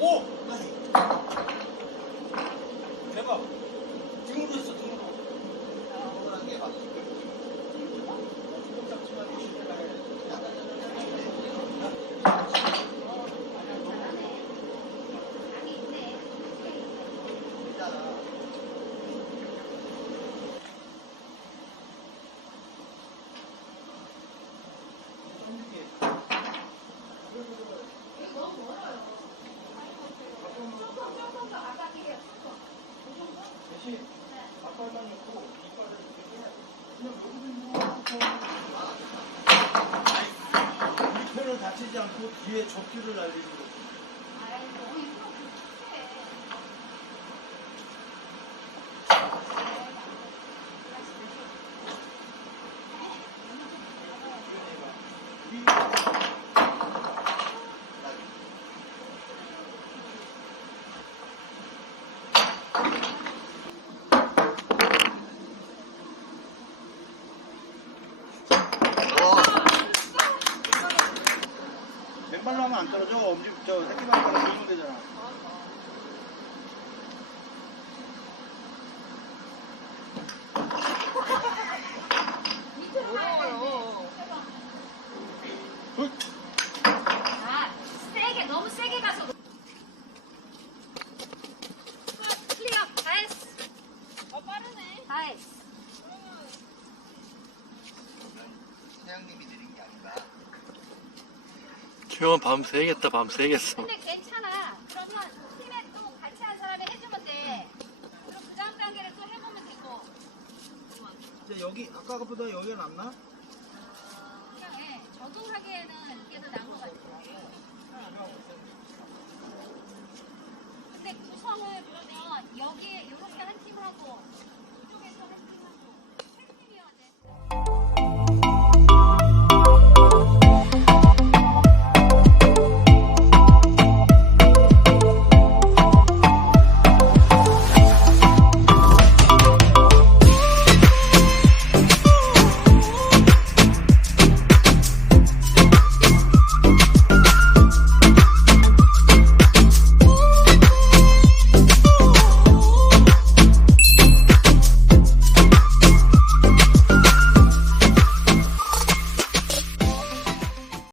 오! 대박. 등으로 했어, 등으로. 흥분한 게 맞지. 편을 다치지 않고 뒤에 접기를 날리는 거지. 맨발로 하면 안 떨어져. 엄지, 새끼발가락 들면 되잖아. 세게, 너무 세게 가서. 클리어, 나이스. 빠르네. 나이스. 사장님이 드린 게 아니라. 지금 밤새겠다, 밤새겠어. 근데 괜찮아. 그러면 팀에 또 같이 한 사람이 해주면 돼. 그럼 그 다음 단계를 또 해보면 되고. 근데 여기, 아까보다 여기가 낫나? 그냥 해. 적응하기에는 이게 더 나은 것 같아. 근데 구성을 그러면 여기